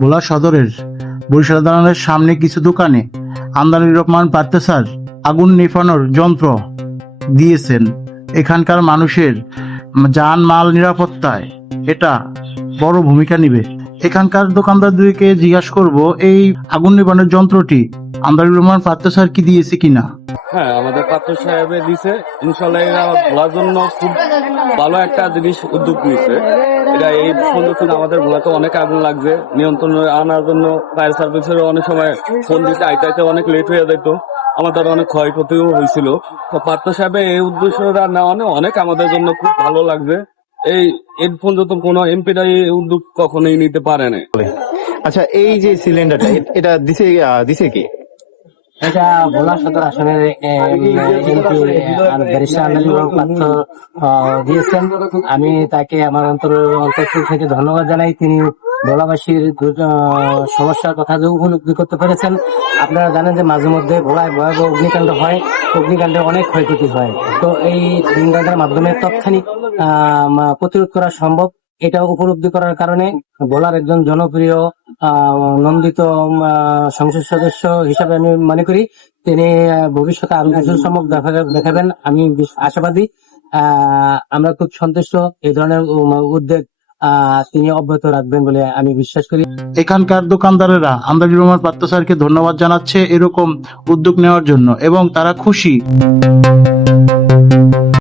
ভোলা সদরের বরিশাল দালানের সামনে কিছু দোকানে আমদানির রহমান পাত্র স্যার আগুন নেভানোর যন্ত্র দিয়েছেন। এখানকার মানুষের যান মাল নিরাপত্তায় এটা বড় ভূমিকা নিবে। এখানকার দোকানদারদেরকে জিজ্ঞাসা করব এই আগুন নেভানোর যন্ত্রটি আমদানির রহমান পাত্র স্যার কি দিয়েছে কিনা। হ্যাঁ, আমাদের পাত্র সাহেবে দিছে। ইনশাল্লাহ এরা ভোলার জন্য খুব ভালো একটা জিনিস উদ্যোগ নিছে। এটা এই পর্যন্ত আমাদের ভোলাতে অনেক আগুন লাগছে, নিয়ন্ত্রণে আনার জন্য ফায়ার সার্ভিসের অনেক সময় ফোন দিতে আইতে অনেক লেট হয়ে যেত, আমাদের অনেক ক্ষয়ক্ষতিও হয়েছিল। তো পাত্র সাহেবের এই উদ্দেশ্যটা নেওয়া অনেক আমাদের জন্য খুব ভালো লাগছে। এই পর্যন্ত কোনো এমপিরা এই উদ্যোগ কখনোই নিতে পারে না। আচ্ছা, এই যে সিলিন্ডারটা এটা দিছে কি? এটা ভোলা সদর আসনের এমপি ব্যারিস্টার আন্দালিবুর পাত্র দিয়েছেন। আমি তাকে আমার অন্তর থেকে ধন্যবাদ জানাই। তিনি ভোলাবাসীর সমস্যার কথা যে উপলব্ধি করতে পেরেছেন। আপনারা জানেন যে মাঝে মধ্যে ভোলায় ভয়াবহ অগ্নিকাণ্ড হয়, অগ্নিকাণ্ডে অনেক ক্ষয়ক্ষতি হয়। তো এই সিলিন্ডারের মাধ্যমে তৎক্ষণিক প্রতিরোধ করা সম্ভব। এটা উপলব্ধি করার কারণে ভোলার একজন জনপ্রিয় নন্দিত সংসদ সদস্য হিসাবে আমি মনে করি তিনি ভবিষ্যতে আরো কিছু চমক দেখাবেন। আমি আশাবাদী। আমরা খুব সন্তুষ্ট এই ধরনের উদ্যোগ তিনি অব্যাহত রাখবেন বলে আমি বিশ্বাস করি। এখানকার দোকানদারেরা আমদানির রহমান পাত্র স্যারকে ধন্যবাদ জানাচ্ছে এরকম উদ্যোগ নেওয়ার জন্য এবং তারা খুশি।